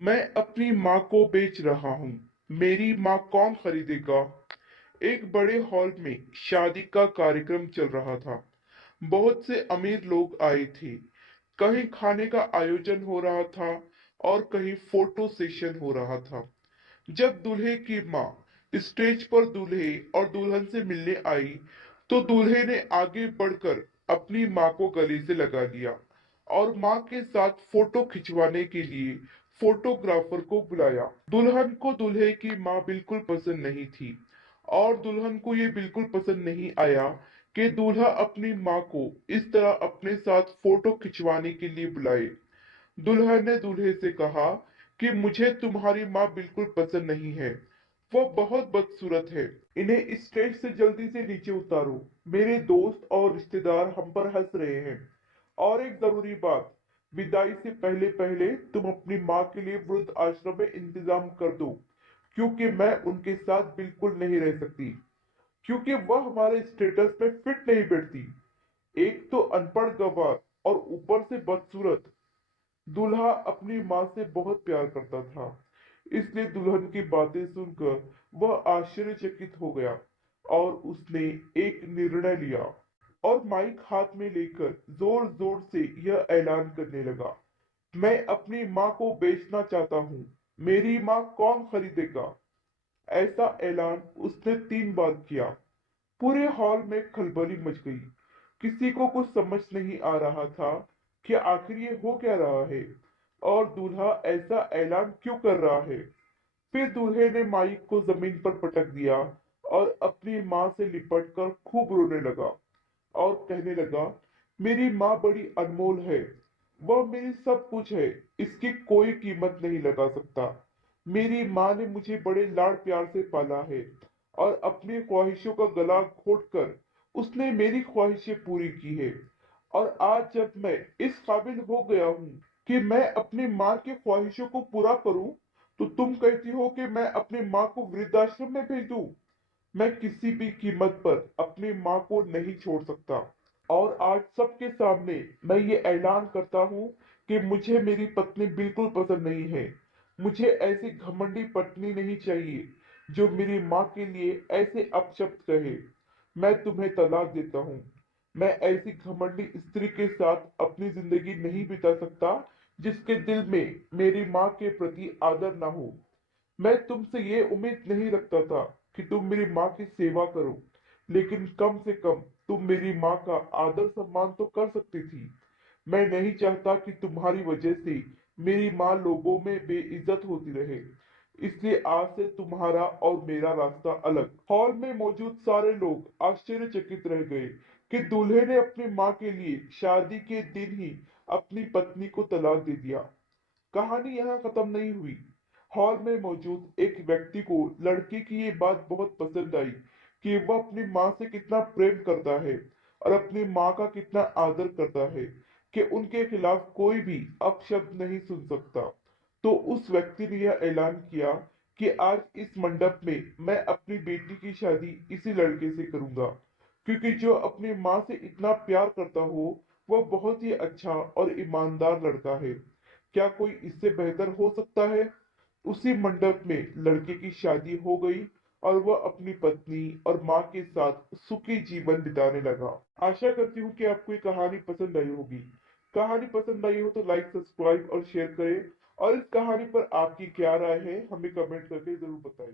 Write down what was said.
मैं अपनी माँ को बेच रहा हूँ। मेरी माँ कौन खरीदेगा? एक बड़े हॉल में शादी का कार्यक्रम चल रहा था। बहुत से अमीर लोग आए थे। कहीं खाने का आयोजन हो रहा था और कहीं फोटो सेशन हो रहा था। जब दूल्हे की माँ स्टेज पर दूल्हे और दुल्हन से मिलने आई, तो दूल्हे ने आगे बढ़कर अपनी माँ को गले से लगा लिया और माँ के साथ फोटो खिंचवाने के लिए फोटोग्राफर को बुलाया। दुल्हन को दूल्हे की माँ बिल्कुल पसंद नहीं थी और दुल्हन को ये बिल्कुल पसंद नहीं आया कि दूल्हा अपनी माँ को इस तरह अपने साथ फोटो खिंचवाने के लिए बुलाए। दुल्हन ने दूल्हे से कहा कि मुझे तुम्हारी माँ बिल्कुल पसंद नहीं है। वो बहुत बदसूरत है। इन्हें स्टेज से जल्दी से नीचे उतारो। मेरे दोस्त और रिश्तेदार हम पर हंस रहे हैं। और एक जरूरी बात, विदाई से पहले पहले तुम अपनी माँ के लिए वृद्ध आश्रम में इंतजाम कर दो, क्योंकि मैं उनके साथ बिल्कुल नहीं रह सकती, क्योंकि वह हमारे स्टेटस में फिट नहीं बैठती। एक तो अनपढ़ गवार और ऊपर से बदसूरत। दूल्हा अपनी माँ से बहुत प्यार करता था, इसलिए दुल्हन की बातें सुनकर वह आश्चर्यचकित हो गया और उसने एक निर्णय लिया और माइक हाथ में लेकर जोर जोर से यह ऐलान करने लगा, मैं अपनी माँ को बेचना चाहता हूँ। मेरी माँ कौन खरीदेगा? ऐसा ऐलान उसने 3 बार किया। पूरे हॉल में खलबली मच गई। किसी को कुछ समझ नहीं आ रहा था कि आखिर ये हो क्या रहा है और दूल्हा ऐसा ऐलान क्यों कर रहा है। फिर दूल्हे ने माइक को जमीन पर पटक दिया और अपनी माँ से लिपटकर खूब रोने लगा और कहने लगा, मेरी माँ बड़ी अनमोल है। वह मेरी सब कुछ है। इसकी कोई कीमत नहीं लगा सकता। मेरी माँ ने मुझे बड़े लाड़ प्यार से पाला है और अपनी ख्वाहिशों का गला घोटकर उसने मेरी ख्वाहिशें पूरी की है। और आज जब मैं इस काबिल हो गया हूँ कि मैं अपनी माँ की ख्वाहिशों को पूरा करूँ, तो तुम कहती हो कि मैं अपनी माँ को वृद्धाश्रम में भेज दूँ। मैं किसी भी कीमत पर अपनी माँ को नहीं छोड़ सकता। और आज सबके सामने मैं ये ऐलान करता हूँ कि मुझे मेरी पत्नी बिल्कुल पसंद नहीं है। मुझे ऐसी घमंडी पत्नी नहीं चाहिए जो मेरी माँ के लिए ऐसे अपशब्द कहे। मैं तुम्हें तलाक देता हूँ। मैं ऐसी घमंडी स्त्री के साथ अपनी जिंदगी नहीं बिता सकता जिसके दिल में मेरी माँ के प्रति आदर ना हो। मैं तुमसे ये उम्मीद नहीं रखता था कि तुम मेरी माँ की सेवा करो, लेकिन कम से कम तुम मेरी माँ का आदर सम्मान तो कर सकती थी। मैं नहीं चाहता कि तुम्हारी वजह से मेरी माँ लोगों में बेइज्जत होती रहे। इसलिए आज से तुम्हारा और मेरा रास्ता अलग। हॉल में मौजूद सारे लोग आश्चर्यचकित रह गए कि दूल्हे ने अपनी माँ के लिए शादी के दिन ही अपनी पत्नी को तलाक दे दिया। कहानी यहाँ खत्म नहीं हुई। हॉल में मौजूद एक व्यक्ति को लड़के की ये बात बहुत पसंद आई कि वह अपनी माँ से कितना प्रेम करता है और अपनी माँ का कितना आदर करता है कि उनके खिलाफ कोई भी अपशब्द नहीं सुन सकता। तो उस व्यक्ति ने यह ऐलान किया कि आज इस मंडप में मैं अपनी बेटी की शादी इसी लड़के से करूंगा, क्योंकि जो अपनी माँ से इतना प्यार करता हो वह बहुत ही अच्छा और ईमानदार लड़का है। क्या कोई इससे बेहतर हो सकता है? उसी मंडप में लड़के की शादी हो गई और वह अपनी पत्नी और माँ के साथ सुखी जीवन बिताने लगा। आशा करती हूँ कि आपको ये कहानी पसंद आई होगी। कहानी पसंद आई हो तो लाइक, सब्सक्राइब और शेयर करें। और इस कहानी पर आपकी क्या राय है हमें कमेंट करके जरूर बताएं।